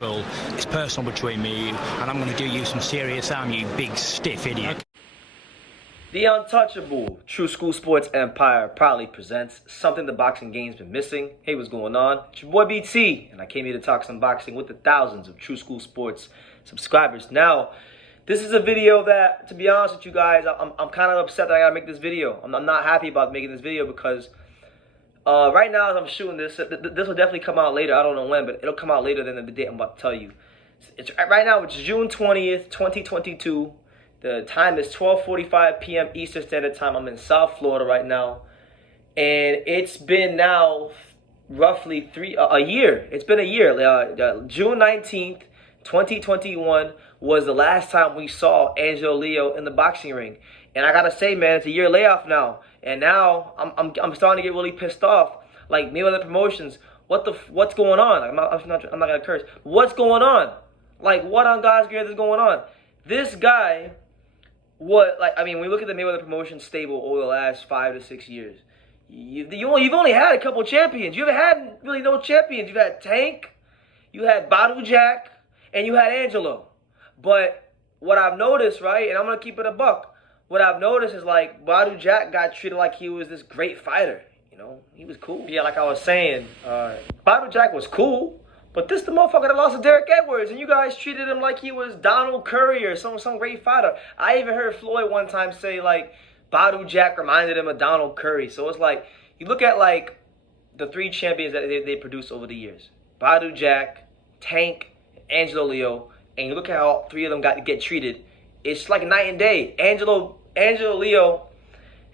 It's personal between me and you, and I'm going to do you some serious harm, you big stiff idiot. The untouchable True School Sports Empire proudly presents something the boxing game's been missing. Hey, what's going on? It's your boy BT, and I came here to talk some boxing with the thousands of True School Sports subscribers. Now, this is a video that, to be honest with you guys, I'm kind of upset that I gotta make this video. I'm not happy about making this video because right now as I'm shooting this, this will definitely come out later. I don't know when, but it'll come out later than the date I'm about to tell you. Right now it's June 20th, 2022. The time is 12:45 p.m. Eastern Standard Time. I'm in South Florida right now. And it's been now roughly a year. It's been a year. June 19th, 2021 was the last time we saw Angelo Leo in the boxing ring. And I gotta say, man, it's a year layoff now. And now I'm starting to get really pissed off. Like Mayweather Promotions, what's going on? I'm not gonna curse. What's going on? Like, what on God's grade is going on? This guy, when we look at the Mayweather Promotions stable over the last 5 to 6 years, you've only had a couple champions. You haven't had really no champions. You've had Tank, you had Badu Jack, and you had Angelo. But what I've noticed, right, and I'm gonna keep it a buck, what I've noticed is like Badu Jack got treated like he was this great fighter. You know, he was cool. Yeah, like I was saying, Badu Jack was cool. But this the motherfucker that lost to Derek Edwards, and you guys treated him like he was Donald Curry or some great fighter. I even heard Floyd one time say like Badu Jack reminded him of Donald Curry. So it's like you look at like the three champions that they produced over the years: Badu Jack, Tank, Angelo Leo, and you look at how all three of them get treated. It's like night and day. Angelo Leo,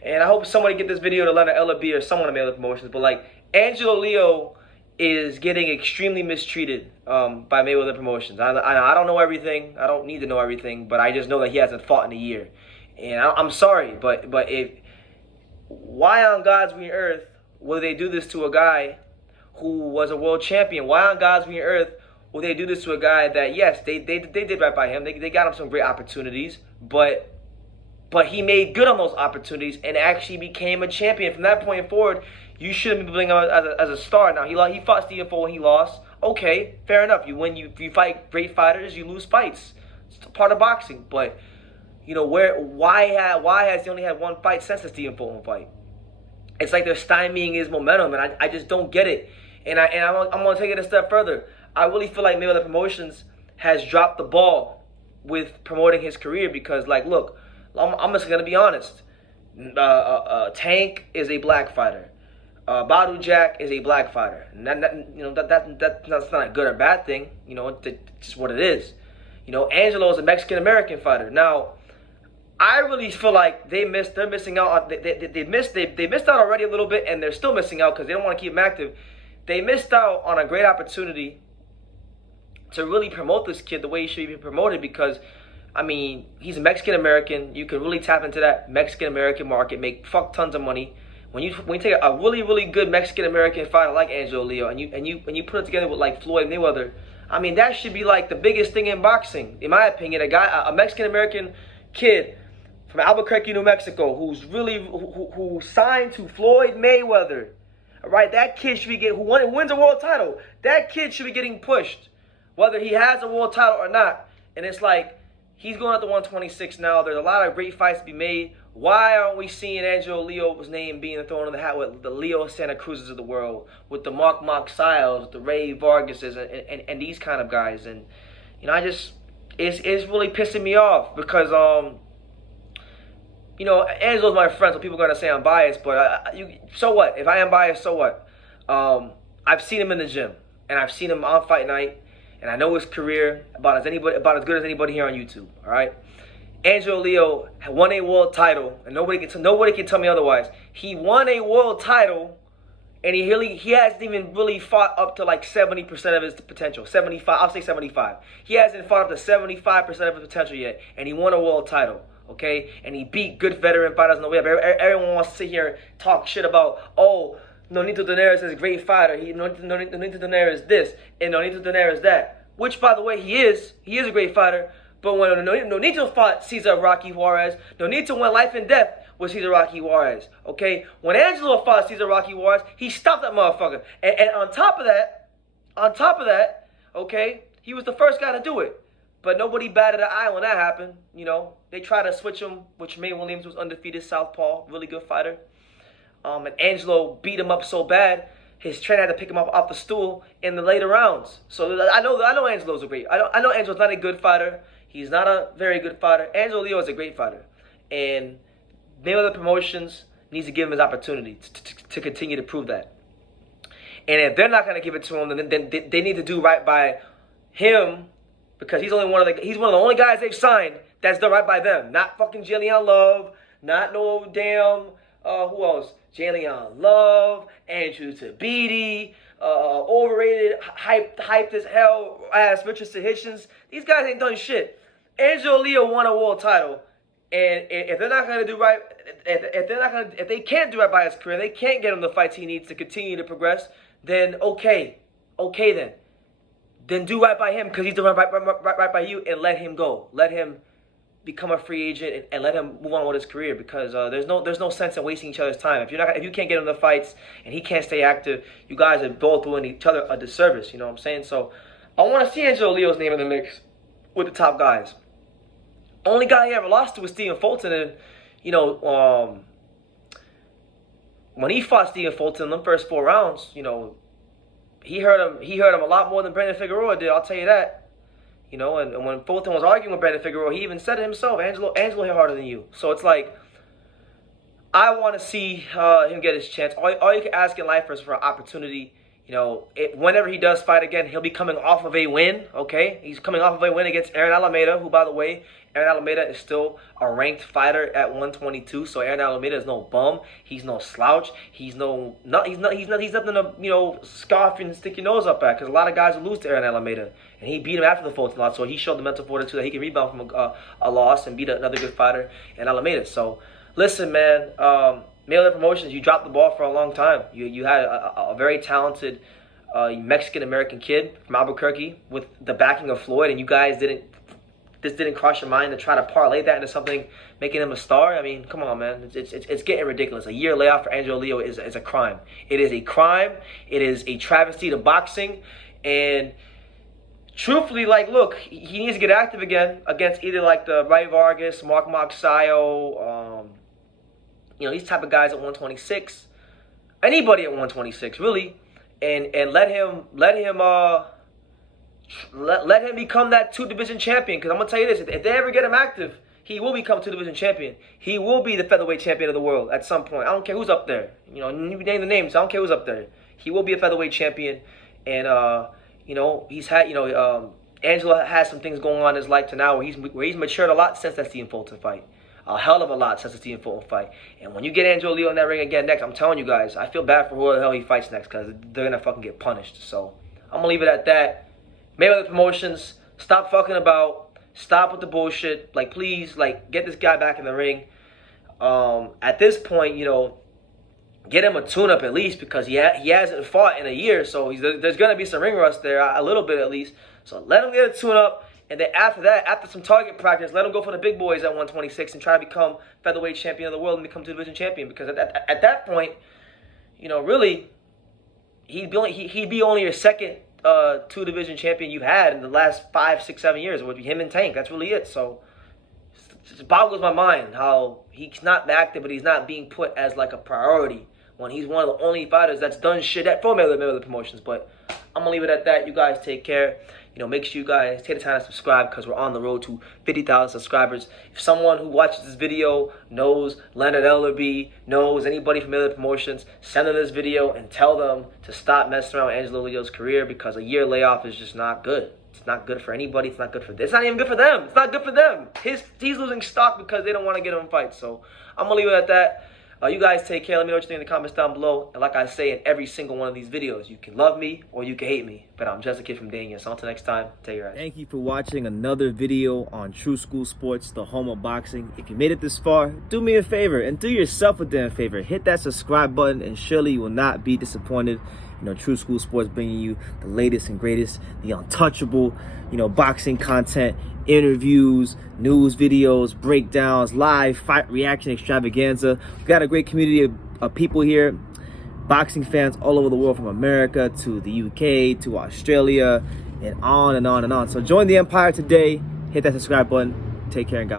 and I hope somebody get this video to Leonard Ellaby or someone to Mayweather Promotions. But like Angelo Leo is getting extremely mistreated by Mayweather Promotions. I don't know everything. I don't need to know everything, but I just know that he hasn't fought in a year. And I'm sorry, but why on God's green earth will they do this to a guy who was a world champion? Why on God's green earth will they do this to a guy that, yes, they did right by him. They got him some great opportunities, but he made good on those opportunities and actually became a champion. From that point forward, you shouldn't be bringing him as a star. Now, he fought Stephen Foe when he lost. Okay, fair enough. You fight great fighters, you lose fights. It's part of boxing. But, you know, why has he only had one fight since the Stephen Foe fight? It's like they're stymieing his momentum, and I just don't get it. And I'm going to take it a step further. I really feel like Mayweather Promotions has dropped the ball with promoting his career because, like, look, I'm just going to be honest. Tank is a black fighter. Badu Jack is a black fighter. And that's not a good or bad thing. You know, it's just what it is. You know, Angelo is a Mexican-American fighter. Now, I really feel like they're missing out. They missed out already a little bit, and they're still missing out because they don't want to keep him active. They missed out on a great opportunity to really promote this kid the way he should be promoted because, I mean, he's a Mexican-American. You can really tap into that Mexican-American market, make fuck tons of money. When you take a really good Mexican-American fighter like Angelo Leo and you put it together with like Floyd Mayweather, I mean, that should be like the biggest thing in boxing, in my opinion. A Mexican-American kid from Albuquerque, New Mexico, who signed to Floyd Mayweather, all right? That kid should be who wins a world title. That kid should be getting pushed, whether he has a world title or not. And it's like he's going up to 126 now. There's a lot of great fights to be made. Why aren't we seeing Angelo Leo's name being thrown in the hat with the Leo Santa Cruzes of the world, with the Mark Siles, with the Ray Vargases, and these kind of guys? And, you know, it's really pissing me off because, you know, Angelo's my friend, so people are going to say I'm biased, but so what? If I am biased, so what? I've seen him in the gym, and I've seen him on fight night, and I know his career about as good as anybody here on YouTube, all right? Angelo Leo won a world title, and nobody can tell me otherwise. He won a world title, and he hasn't even really fought up to like 70% of his potential. 75, I'll say 75. He hasn't fought up to 75% of his potential yet, and he won a world title, okay? And he beat good veteran fighters on the way up. Everyone wants to sit here and talk shit about, oh, Nonito Donaire is a great fighter. Nonito Donaire is this, and Nonito Donaire is that. Which, by the way, he is a great fighter. But when Nonito fought Cesar Rocky Juarez, Nonito went life and death with Cesar Rocky Juarez, okay? When Angelo fought Cesar Rocky Juarez, he stopped that motherfucker. And on top of that, okay, He was the first guy to do it. But nobody batted an eye when that happened. You know, they tried to switch him, which May Williams was undefeated southpaw, really good fighter. And Angelo beat him up so bad, his trainer had to pick him up off the stool in the later rounds. So I know Angelo's a great. I know Angelo's not a good fighter. He's not a very good fighter. Angelo Leo is a great fighter, and Mayweather Promotions needs to give him his opportunity to continue to prove that. And if they're not going to give it to him, then they need to do right by him, because he's one of the only guys they've signed that's done right by them. Not fucking Jillian Love, not no damn who else? Jillian Love, Andrew Tabiti, overrated, hyped as hell ass Richardson Hitchens. These guys ain't done shit. Angelo Leo won a world title, and if they're not gonna do right, if they can't do right by his career, they can't get him the fights he needs to continue to progress, then okay then do right by him, because he's doing right by you, and let him go. Let him become a free agent and let him move on with his career, because there's no sense in wasting each other's time. If you can't get him the fights and he can't stay active, you guys are both doing each other a disservice. You know what I'm saying? So I want to see Angelo Leo's name in the mix with the top guys. Only guy he ever lost to was Stephen Fulton, and you know, when he fought Stephen Fulton in the first 4 rounds, you know, he hurt him a lot more than Brandon Figueroa did. I'll tell you that. You know, and when Fulton was arguing with Brandon Figueroa, he even said it himself, Angelo hit harder than you. So it's like, I want to see him get his chance. All you can ask in life is for an opportunity. You know, whenever he does fight again, he'll be coming off of a win, okay? He's coming off of a win against Aaron Alameda, who, by the way, Aaron Alameda is still a ranked fighter at 122. So Aaron Alameda is no bum. He's no slouch. He's nothing to, you know, scoff and stick your nose up at, because a lot of guys will lose to Aaron Alameda, and he beat him after the Fulton loss. So he showed the mental fortitude that he can rebound from a loss and beat another good fighter in Alameda. So listen, man, Mayweather Promotions, you dropped the ball for a long time. You had a very talented Mexican-American kid from Albuquerque with the backing of Floyd, and you guys didn't cross your mind to try to parlay that into something, making him a star? I mean, come on, man. It's getting ridiculous. A year layoff for Angelo Leo is a crime. It is a crime. It is a travesty to boxing. And truthfully, like, look, he needs to get active again against either like the Ray Vargas, Mark Sayo, you know, these type of guys at 126. Anybody at 126, really. And let him become that 2-division champion. Because I'm going to tell you this, if they ever get him active, he will become 2-division champion. He will be the featherweight champion of the world at some point. I don't care who's up there. You know, you name the names. I don't care who's up there. He will be a featherweight champion. And, you know, he's had, you know, Angelo has some things going on in his life to now where he's matured a lot since that Stephen Fulton fight. A hell of a lot since the Stephen Fulton fight. And when you get Angelo Leo in that ring again next, I'm telling you guys, I feel bad for who the hell he fights next, because they're going to fucking get punished. So I'm going to leave it at that. Mayweather Promotions, stop fucking about. Stop with the bullshit. Like, please, like, get this guy back in the ring. At this point, you know, get him a tune-up at least, because he hasn't fought in a year. So there's going to be some ring rust there, a little bit at least. So let him get a tune-up. And then after that, after some target practice, let him go for the big boys at 126 and try to become featherweight champion of the world and become 2-division champion. Because at that point, you know, really, he'd be only your second 2-division champion you've had in the last 5, 6, 7 years. It would be him and Tank. That's really it. So it boggles my mind how he's not active, but he's not being put as like a priority when he's one of the only fighters that's done shit for Mayweather Promotions. But I'm going to leave it at that. You guys take care. You know, make sure you guys take the time to subscribe, because we're on the road to 50,000 subscribers. If someone who watches this video knows Leonard Ellerby, knows anybody from Mayweather Promotions, send them this video and tell them to stop messing around with Angelo Leo's career, because a year layoff is just not good. It's not good for anybody. It's not good for this. It's not even good for them. It's not good for them. He's losing stock because they don't want to get him in fights. So I'm going to leave it at that. You guys take care. Let me know what you think in the comments down below. And like I say in every single one of these videos, you can love me or you can hate me. But I'm just a kid from Dania. So until next time, take care. Thank you for watching another video on True School Sports, the home of boxing. If you made it this far, do me a favor and do yourself a damn favor. Hit that subscribe button and surely you will not be disappointed. You know, True School Sports bringing you the latest and greatest, the untouchable, you know, boxing content, interviews, news videos, breakdowns, live fight reaction extravaganza. We've got a great community of people here, boxing fans all over the world, from America to the UK to Australia and on and on and on. So join the empire today. Hit that subscribe button. Take care and God.